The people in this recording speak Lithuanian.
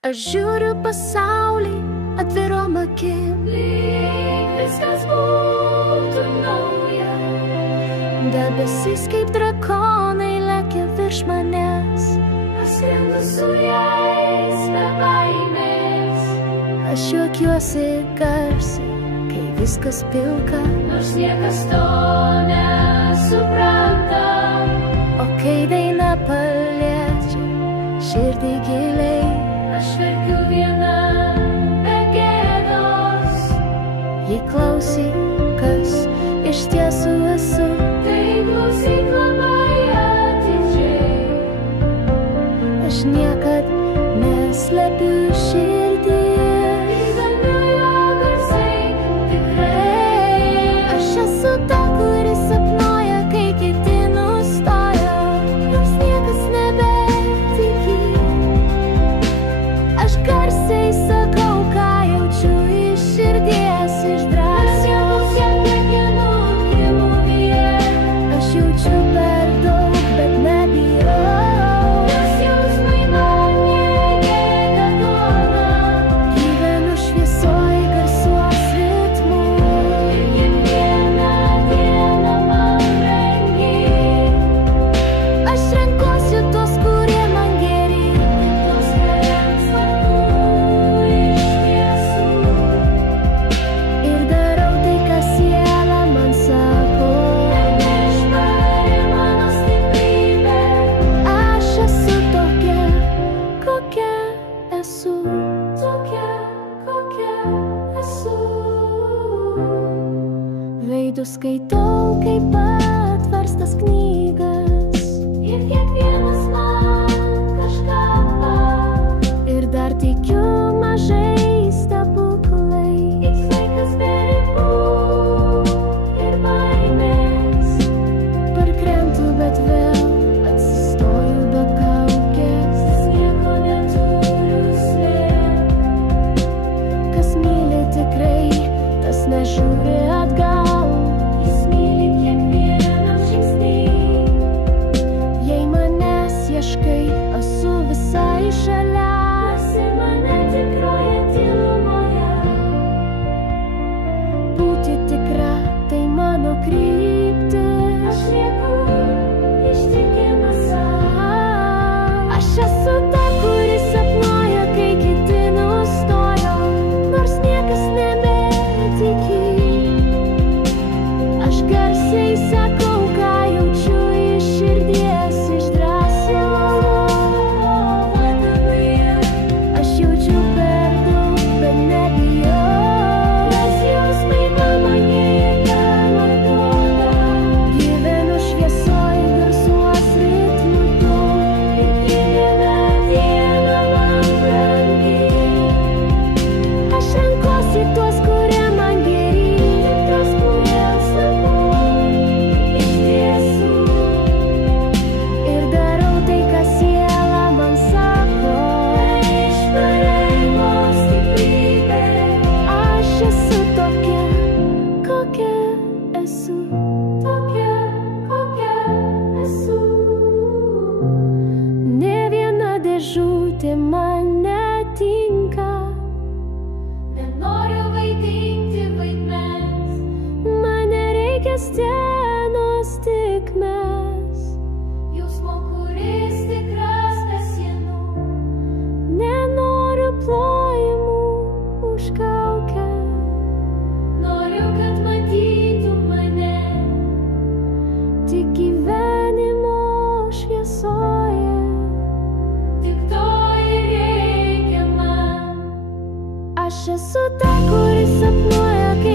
Aš žiūriu pasaulį atvirom akim, lyg viskas būtų nauja. Debesys kaip drakonai lekia virš manęs, aš skrendu su jais be baimės. Aš juokiuosi garsiai, kai viskas pilka, nors niekas to nesupranta. O kai daina paliečia širdį giliai, aš verkiu viena be gėdos. Jei klausyk, kas iš tiesų esu, tai klausyk labai atidžiai. Aš niekad neslepiu širdyje, gyvenu jo garsiai tikrai. Aš esu ta, kuri sapnuoja, kai kiti nustojo, nors niekas nebetiki. Aš garsiai sakau, ką jaučiu iš širdies, iš drąsios. Aš jaučiu per daug, bet nebijau. Nes jausmai man negėda duona. Gyvenu šviesoj garsuos ritmu, ir kiekviena diena man brangi. Aš renkuosi tuos, kurie man geri, tuos, kuriems svarbu iš tiesų. Ir darau tai, ką siela man sako. Neišvari mano stiprybė. Aš esu tokia, kokia esu. Tokia, kokia esu. Veidus skaitau kaip atverstas knygas, ir kiekvienas man kažką ir dar tikiu mažai stebuklai. Iks laikas be ribų ir baimės, parkrentu, bet vėl atsistoju be kaukės. Nes nieko neturiu slėpt. Kas myli tikrai, tas nežiūri atgal. Jis myli kiekvieną žingsnį. Jei manęs ieškai, esu visai šalia. Rasi mane tikroje tylumoje. Būti tikra, tai mano kryptis. Aš lieku ištikimas sau. Aš esu ta, kuri sapnuoja, kai kiti nustojo, nors niekas nebetiki. Aš garsiai sakau, ką jaučiu iš širdies, iš drąsios. Aš jaučiu per daug, bet nebijau. Nes jausmai mano jėga duoda. Gyvenu šviesoj garsuos ritmu tu, ir kiekviena diena man brangi. Aš renkuosi tuos, kurie man geri, tuos, kuriems svarbu iš tiesų. Ir darau tai, ką siela man sako. Neišvari mano stiprybė. Aš esu tokia, kokia esu. Tokia, kokia esu. Nė viena dėžutė man netinka. Nenoriu vaidinti vaidmens. Man nereikia scenos, tik mes. Jausmo, kuris tikras be sienų. Nenoriu plojimų už kaukę. Noriu, kad matytų mane tik gyvenimo šviesoje. Tik to ir reikia man. Aš esu ta, kuri sapnuoja, kai